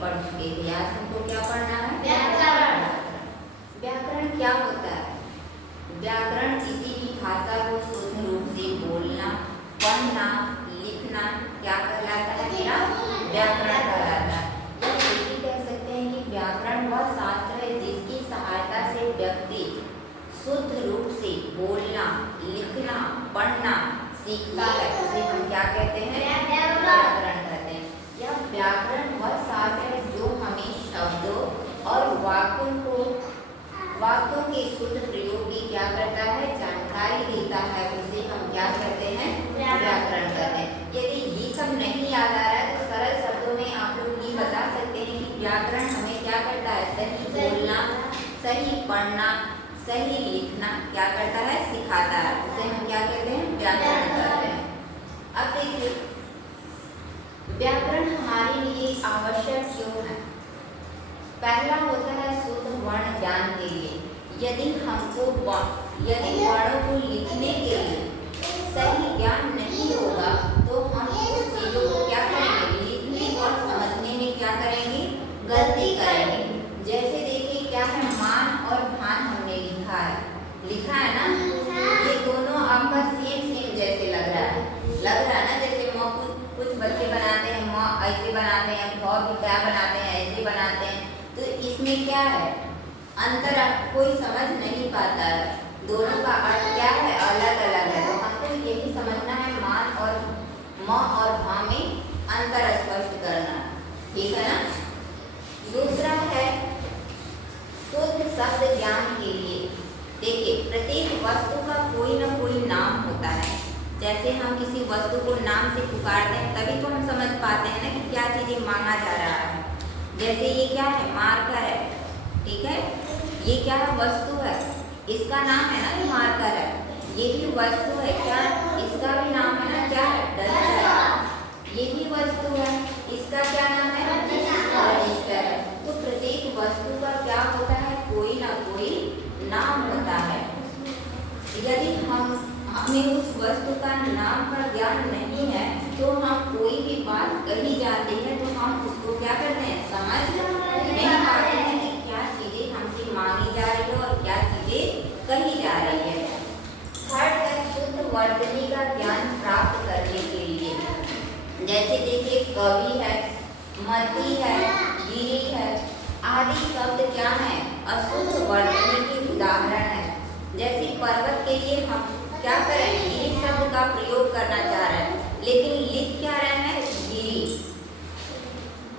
पढ़ चुके थे। आज हमको क्या पढ़ना है? व्याकरण। व्याकरण क्या होता है? व्याकरण किसी भी भाषा को शुद्ध रूप से बोलना, पढ़ना, लिखना क्या कहलाता है? मेरा व्याकरण कहलाता है। या ये भी कह सकते हैं कि व्याकरण वह शास्त्र है जिसकी सहायता से व्यक्ति शुद्ध रूप से बोलना, लिखना, पढ़ना सीखता है। उसे हम क्या कहते हैं? व्याकरण कहते हैं। यह व्याकरण वह शास्त्र है जो हमें शब्दों और वाक्यों के शुद्ध प्रयोग की क्या करता है? जानकारी देता है। उसे हम क्या कहते हैं? व्याकरण कहते हैं। यदि ये सब नहीं याद आ रहा है तो सरल शब्दों में आप लोग ये बता सकते हैं कि व्याकरण हमें क्या करता है? सही बोलना, सही पढ़ना, सही लिखना क्या करता है? सिखाता है। उसे हम क्या कहते हैं? व्याकरण कहते हैं। अब देखिए व्याकरण हमारे लिए आवश्यक क्यों है? पहला होता है शुद्ध वर्ण ज्ञान के लिए। यदि वर्णों को लिखने के लिए सही ज्ञान नहीं होगा तो हम उस चीजों को क्या करेंगे? लिखने और समझने में क्या करेंगे? गलती करेंगे। जैसे देखिए क्या है, मान और भान हमने लिखा है ना, ये दोनों आपका सेम जैसे लग रहा है ना। जैसे कुछ बच्चे बनाते हैं माँ ऐसे बनाते हैं, भी क्या बनाते हैं ऐसे बनाते हैं। तो इसमें क्या है? अंतर कोई समझ नहीं पाता है, दोनों का अर्थ क्या है? अलग अलग है। तो हमको यही समझना है, मान और म और भा में अंतर स्पष्ट करना। ठीक है ना। दूसरा है शुद्ध शब्द ज्ञान के लिए। देखिए प्रत्येक वस्तु का कोई ना कोई नाम होता है। जैसे हम किसी वस्तु को नाम से पुकारते हैं तभी तो हम समझ पाते हैं ना कि क्या चीजें मांगा जा रहा है। जैसे ये क्या है? मार्कर है। ठीक है, ये क्या है? वस्तु है, इसका नाम है ना मार्कर है। ये भी वस्तु है, क्या? इसका भी नाम है ना, क्या है? रजिस्टर। ये भी वस्तु है, इसका क्या नाम है? रजिस्टर है। तो प्रत्येक वस्तु का क्या होता है? कोई ना कोई नाम होता है। यदि हमें उस वस्तु का नाम का ज्ञान नहीं है तो हम कोई भी बात कही जाती है तो हम उसको क्या करते हैं? समझ नहीं पाते हैं कि क्या चीजें हमसे मांगी जा रही है और क्या चीजें कही जा रही है। थर्ड है शुद्ध वर्तनी का ज्ञान प्राप्त करने के लिए। जैसे देखिए कवि है, मति है, गिरी है आदि शब्द क्या है? अशुद्ध वर्तनी के उदाहरण है। जैसे पर्वत के लिए हम क्या करें? गिरी शब्द का प्रयोग करना चाह रहे हैं लेकिन लिख क्या रहे हैं? गिरी।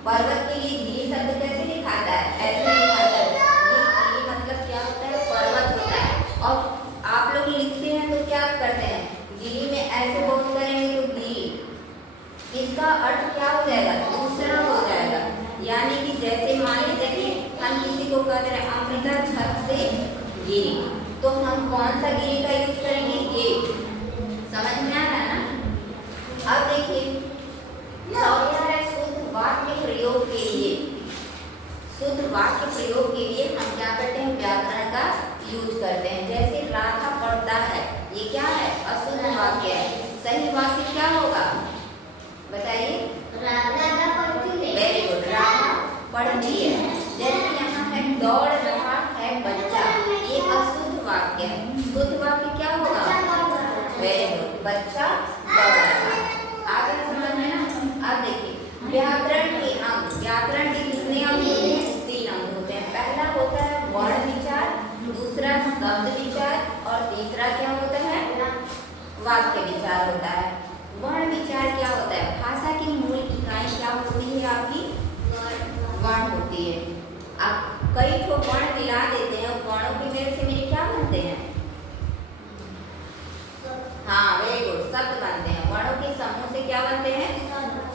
पर्वत के लिए गिरी शब्द कैसे लिखाता है? ऐसे लिखाता है। गिरी मतलब क्या होता है? पर्वत होता है। और आप लोग लिखते हैं तो क्या करते हैं? गिरी में ऐसे बोल करेंगे तो गिरी, इसका अर्थ क्या हो जाएगा? दूसरा हो जाएगा। यानी कि जैसे मान लीजिए हम किसी को कहते हैं अमृता छत से गिरी, तो हम कौन सा गिरी का यूज करेंगे? ये। समझ में आ रहा है ना। अब देखिए चौथा है शुद्ध वाक्य प्रयोग के लिए। शुद्ध वाक्य प्रयोग के लिए हम क्या करते हैं? व्याकरण का यूज करते हैं। जैसे राधा पढ़ता है, ये क्या है? अशुद्ध वाक्य है। सही वाक्य क्या होगा? बताइए। राधा पढ़ती है। वेरी गुड, राधा पढ़ती है। जैसे यहाँ है दौड़ रहा है बच्चा, ये अशुद्ध वाक्य है। शुद्ध वाक्य क्या होगा? वेरी गुड, बच्चा दौड़ रहा है। आगे समझ में ना। अब देखिए व्याकरण के अंग, व्याकरण के कितने अंग होते हैं? 3 अंग होते हैं। पहला होता है वर्ण विचार, दूसरा शब्द विचार और तीसरा क्या होता है? वाक्य विचार होता है। वर्ण विचार क्या होता है? भाषा की मूल इकाई क्या होती है? आपकी वर्ण होती है। आप कई ठो वर्ण मिला देते हैं, वर्णों की मेल से मेरे क्या बनते हैं? हाँ वेरी गुड, शब्द बनते हैं। वर्णों के समूह से क्या बनते हैं?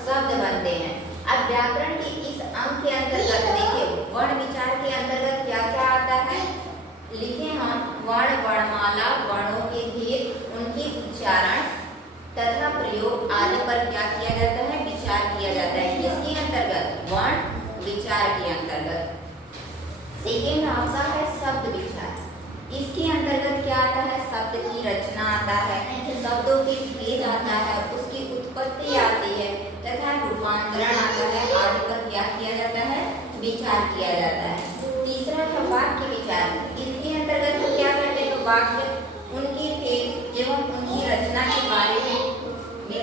शब्द बनते हैं। अब व्याकरण के इस अंग के अंतर्गत देखिए वर्ण विचार के अंतर्गत क्या क्या आता है? लिखे हम वर्ण, वर्णमाला, वर्णों के भेद, उनके उच्चारण तथा प्रयोग आदि पर क्या किया जाता है? विचार किया जाता है। किसके अंतर्गत? वर्ण विचार के अंतर्गत। सेकेंड आपका है शब्द विचार। इसके अंतर्गत क्या आता है? शब्द की रचना आता है, शब्दों के भेद आता है, उसकी उत्पत्ति आती है तथा रूपांतरण आता है आदि पर क्या किया जाता है? विचार किया जाता है। तीसरा है वाक्य विचार। इसके अंतर्गत हम क्या करते हैं, तो वाक्य उनके भेद एवं उनकी रचना के बारे में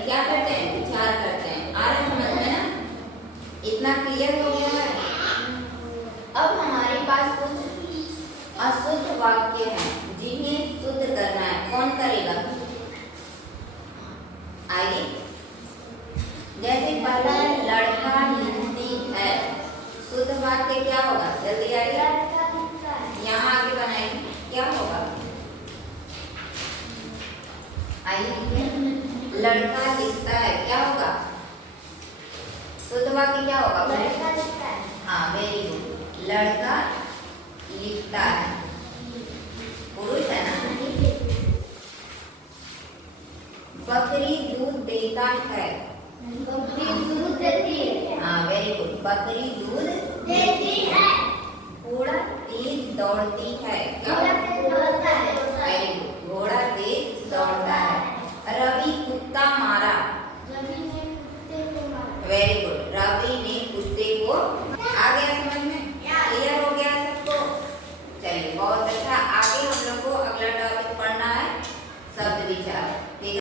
क्या करते हैं, विचार करते हैं। आ रहा समझ में ना, इतना क्लियर हो गया है। अब हमारे पास कुछ अशुद्ध वाक्य हैं जिन्हें शुद्ध करना है। कौन करेगा, आइए। जैसे पहला है लड़का लिखती है। शुद्ध वाक्य क्या होगा, जल्दी आइए, यहाँ आगे बनाएंगे, क्या होगा, आइए। लड़का लिखता है, क्या होगा, शुद्ध वाक्य क्या होगा, लड़का लिखता है। हाँ वेरी गुड, लड़का लिखता है, पुरुष है ना। बकरी दूध देता है, बकरी दूध देती है। हाँ वेरी गुड, बकरी दूध देती है। घोड़ा तेज दौड़ती है, क्या घोड़ा तेज